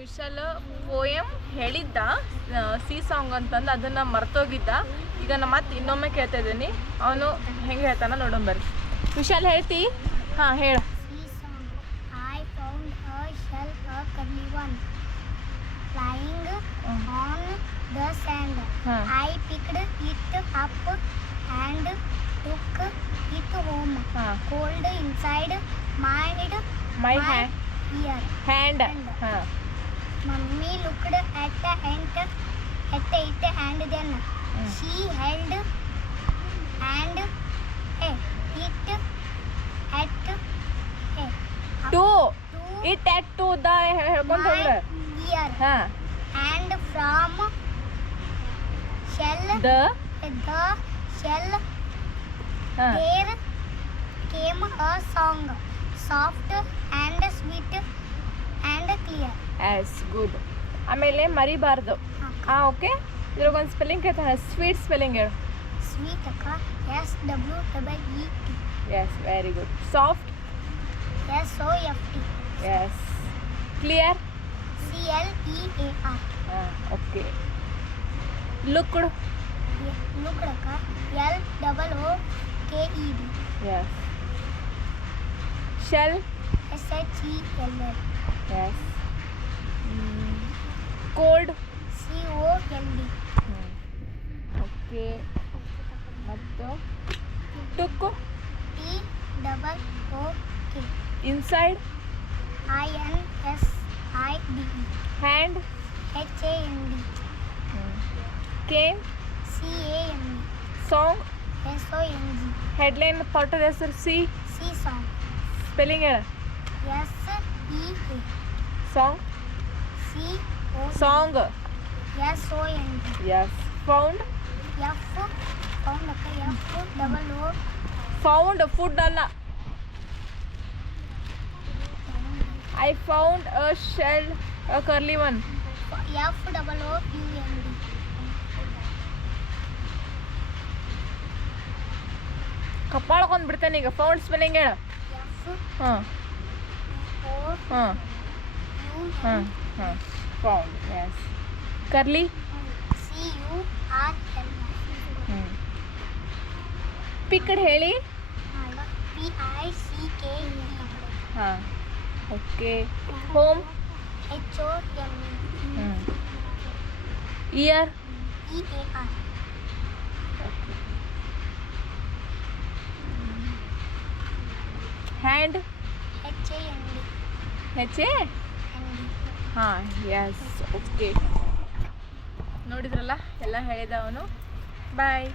Vishal poem ಹೇಳಿದ್ದ C song ಅಂತಂದು ಅದನ್ನು ಮರ್ತೋಗಿದ್ದ. ಈಗ ನಾನು ಮತ್ತೆ ಇನ್ನೊಮ್ಮೆ ಕೇಳ್ತಾ ಇದ್ದೀನಿ, ಅವನು ಹೆಂಗೆ ಹೇಳ್ತಾನ ನೋಡೋಣ ಬರ್ರಿ. ವಿಶಾಲ್ ಹೇಳ್ತಿ? ಹಾಂ ಹೇಳು. I found a shell, a curly one, lying on the sand. I picked it up and took it home. Cold inside my hand. Mummy looked at it and then she held and it at to it at to the ಹೇಳ್ಕೊಂಡು ಹೋಗ್ರೆ. ಹಾಂ. And from shell the shell there came a song, soft and sweet and clear. Yes good. ಆಮೇಲೆ ಮರಿಬಾರ್ದು. ಹಾಂ okay. ಇದ್ರಾಗೊಂದು spelling ಕೇಳ್ತಾನೆ, sweet spelling ಹೇಳು. Sweet akka, SWEET. Yes very good. Soft. SOFT. Yes. Clear. CLEAR. ಹಾಂ okay. Looked. Looked akka, LOOKED. Yes. Shell. SHELL. Yes. Cold. COLD. Okay. ಮತ್ತು took. TOOK. Inside. INSIDE. Hand. HAND. Came. CAME. Song. SONG. Headline ಪಾರ್ಟದ ಹೆಸರು sea. C song. Spelling ಹೇಳ. SEA. Song. Song. SONG. Yes. Found. Found akka, FOO. Found food ಅಲ್ಲ. I found a shell, a curly one. FOOUND. ಕಪ್ಪಾಳ್ಕೊಂಡು ಬಿಡ್ತೇನೆ ಈಗ. Found spelling ಹೇಳು. ಹಾಂ ಹಾಂ ಹಾಂ ಹಾಂ. Found. Yes. Curly. CURL. Picked ಹೇಳಿ. PICKE. ಹಾಂ okay. Home. HOME. Ear. EAR. Hand. HAND. ಹೆಚ್ಚೆ. ಹಾಂ ಎಸ್ ಓಕೆ. ನೋಡಿದ್ರಲ್ಲ, ಎಲ್ಲ ಹೇಳಿದ ಅವನು. ಬಾಯ್.